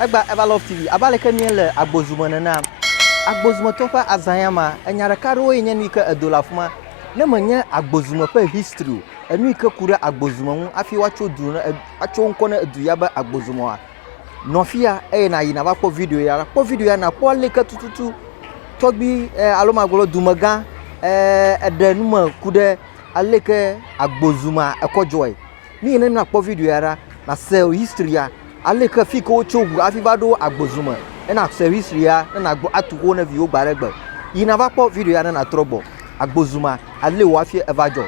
Agba Ever Love TV. Abale kemi le Agbozume nana. Agbozume to fa azanyama. Enyara karo yenye ni ka edolafuma. Ne menye Agbozume pe history. Enu ka kura Agbozume mu afi wacho du na acho nko na edu ya ba Agbozume wa. Nofia na yina ba ko video ya na ko leka tututu. Togbi aloma golo dumaga edenuma kude aleke Agbozume ekojoy. Ni yina na ko video ya na sell history ya aleka fiko chogu afibado Agbozume na sell history ya na agbo atugo na video gbaregbe. Yina ba ko video ya na trobo Agbozume ale wo afi evajo.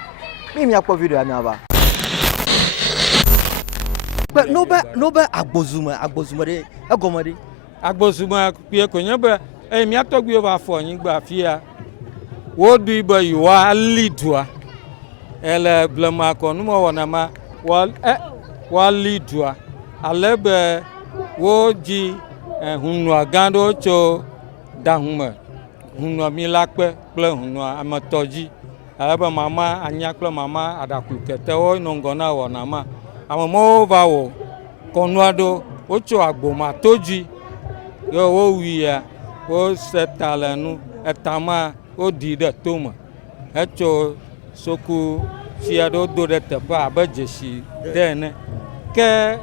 Mi akpo video ya mi aba. But no be Agbozume de egomode Agbozume pie konya be mi atogbi over for yin gba fia wo du ibo yiwa lidua ele blama ko numo wona ma wa lidua alebe wo ji hunu agando cho dahume hunu mi lakpe ple hunu amatoji alebe mama anya ple mama adaku kete wo nongona wona ma amomo va wo konuado wo cho agboma toji yo wo wiya wo setalenu etama wo di de toma echo soku fiado do de tepa abejeshi dene ke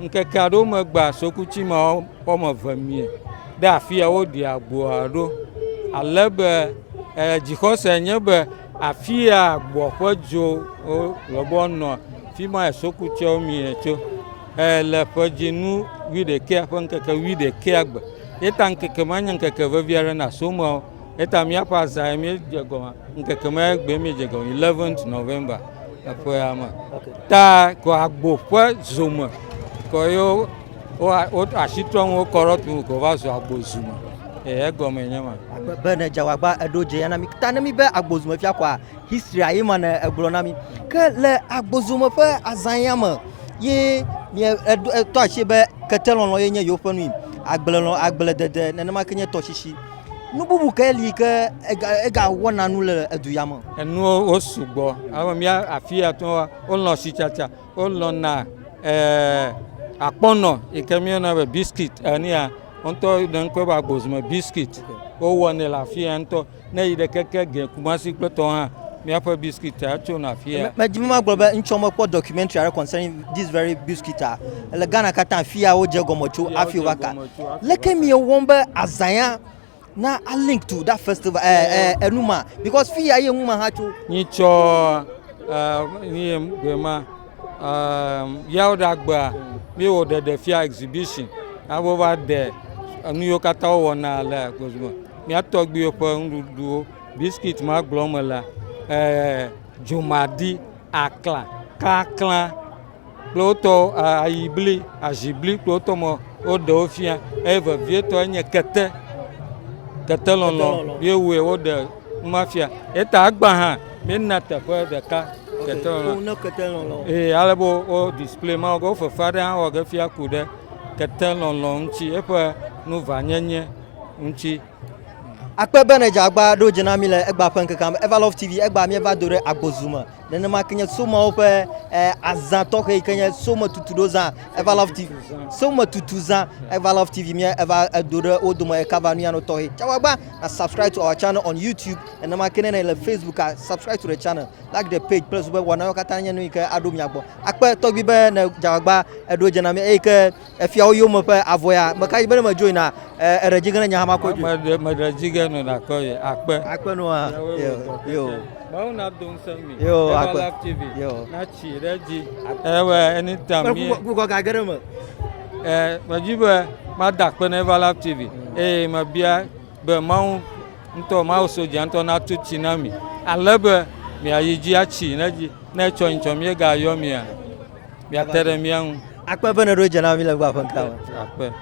nkeke ado megba soku chima omo vamie de afia wo di agboado alebe jikose nyebe afia agbo jo lobono fima soku chomi echo le pojinu wi de ke nkeke wi de ke agba eta nkeke manya nkeke veviare na somo eta mi apa za mi jego nkeke ma gbe mi jego 11th November apo ama ta ko agbo po zomo ko yo o ashitron o korotu ko va zo Agbozume ego me nyama bene jawagba edoje yana mi ta na mi be Agbozume fia kwa history ayi ma na egbo na mi ke le Agbozume fe azanyama ye mi to asebe ketelon lo yenye yo fanu agbele dede na ma kenye to shishi nu bubu ka li ke ega wona nu le eduyama enu o sugbo awon mi afia to o lo si chacha o lo na apono ikemi na be biscuit ania onto den ko ba Agbozume biscuit o woni la fia nto na ide keke ge kumasi pleto ha mi apa biscuit acho na fia majima gbobe nchomo po documentary concerning this very biscuit le Ghana kata fia o je gomocho afi waka leke mi wombe azanya na a link to that festival enuma because fia ye nwuma hacho ni cho ni gbema yaudagba mi o de fia exhibition over there anu yo kata wo na le Agbozume mi atogbi opo ndudu biscuit ma glomela jumadi akla kakla ploto ayibli ajibli ploto mo odo fia eve vieto nye kete lonlo yewe ode mafia eta agba ha mi na tefe de ka kete lonlo alebo o display ma go for father o go fia kude kete lonlo nchi epe nu vanyenye nchi akpe bene jagba do jina mi le egba pen kan Ever Love TV egba mi eva dore Agbozume nene ma kenye soma ope azan to ke kenye soma tutudoza Ever Love TV soma tutuza Ever Love TV mi eva dore odumo e kava nu ya no to he jagba na subscribe to our channel on YouTube nene ma kenye na Facebook subscribe to the channel like the page plus we wana yo katanya nu ke adom yagbo akpe to bi be na jagba do jina mi e ke efia o yo mo pe avoya maka ibe ma join na erejigana nya ha ma ko madrajiga no na ko akpe no yo ba una don sami yo Ever Love TV yo na chi reji ewe anytime mi ku ga gere mo majibe ma dakpe na Ever Love TV ma bia be ma nto ma soja nto na tu chinami alebe mi ayiji achi na cho ncho mi ga yo mi a mi atere mi an akpe bene ro jana mi le gba fan ka akpe